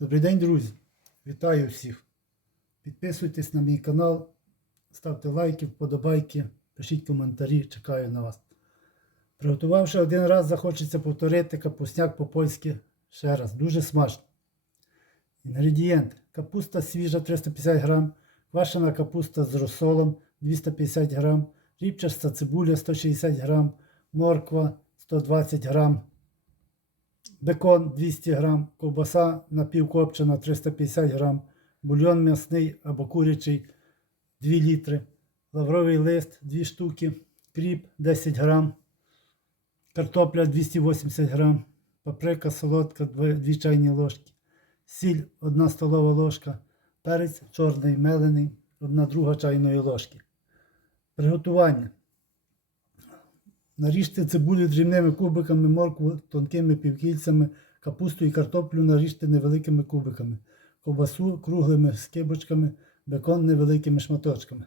Добрий день, друзі! Вітаю всіх! Підписуйтесь на мій канал, ставте лайки, вподобайки, пишіть коментарі, чекаю на вас. Приготувавши один раз, захочеться повторити капусняк по-польськи ще раз. Дуже смачно. Інгредієнти. Капуста свіжа 350 грам, квашена капуста з розсолом 250 грам, рібчаста цибуля 160 грам, морква 120 грам, бекон 200 грам, ковбаса напівкопчена 350 грам, бульйон м'ясний або курячий 2 літри, лавровий лист 2 штуки, кріп 10 грам, картопля 280 грам, паприка солодка 2 чайні ложки, сіль 1 столова ложка, перець чорний мелений 1 друга чайної ложки. Приготування. Наріжте цибулю дрібними кубиками, моркву тонкими півкільцями, капусту і картоплю наріжте невеликими кубиками, ковбасу круглими скибочками, бекон невеликими шматочками.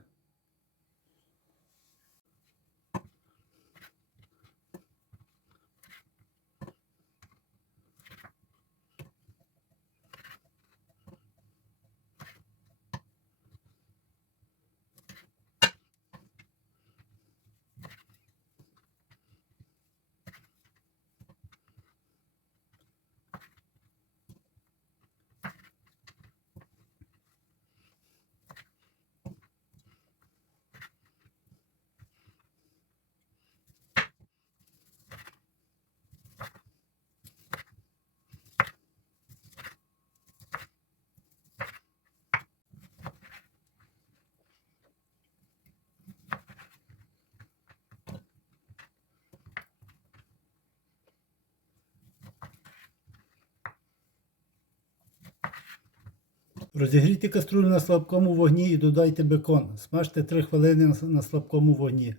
Розігрійте каструлю на слабкому вогні і додайте бекон. Смажте 3 хвилини на- слабкому вогні.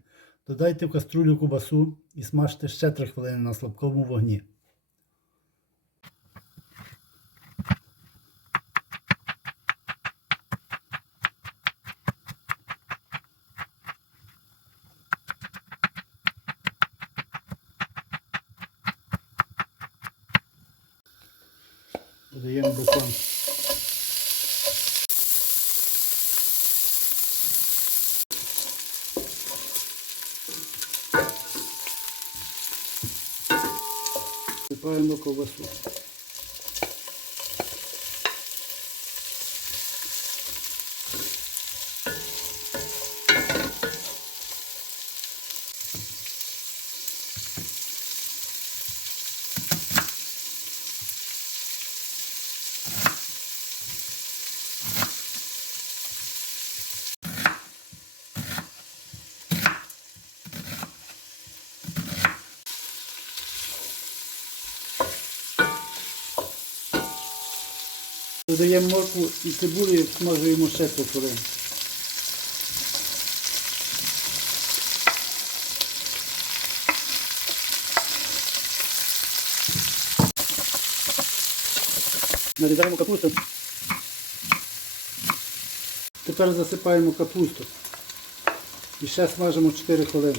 Додайте в каструлю кубасу і смажте ще 3 хвилини на слабкому вогні. Додаємо бекон. Всипаємо ковбасу. Додаємо моркву і цибулю і смажуємо ще по. Нарізаємо капусту. Тепер засипаємо капусту. І ще смажимо 4 хвилини.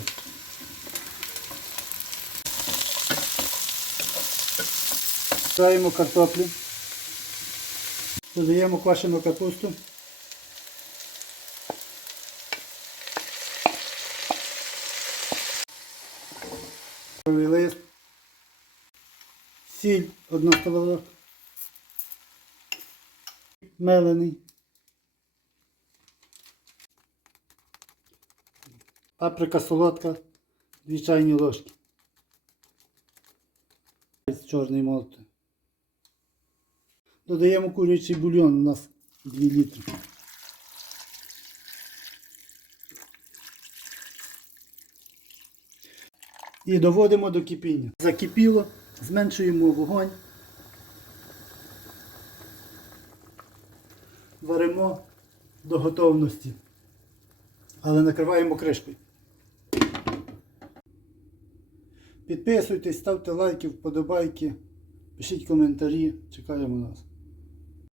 Ставимо картоплю. Додаємо квашену капусту. Лист. Сіль одна столова. Мелений. Паприка солодка. Дві чайні ложки. Чорний молотий. Додаємо курячий бульйон, у нас 2 літри. І доводимо до кипіння. Закипіло, зменшуємо вогонь. Варимо до готовності. Але накриваємо кришкою. Підписуйтесь, ставте лайки, вподобайки, пишіть коментарі. Чекаємо нас.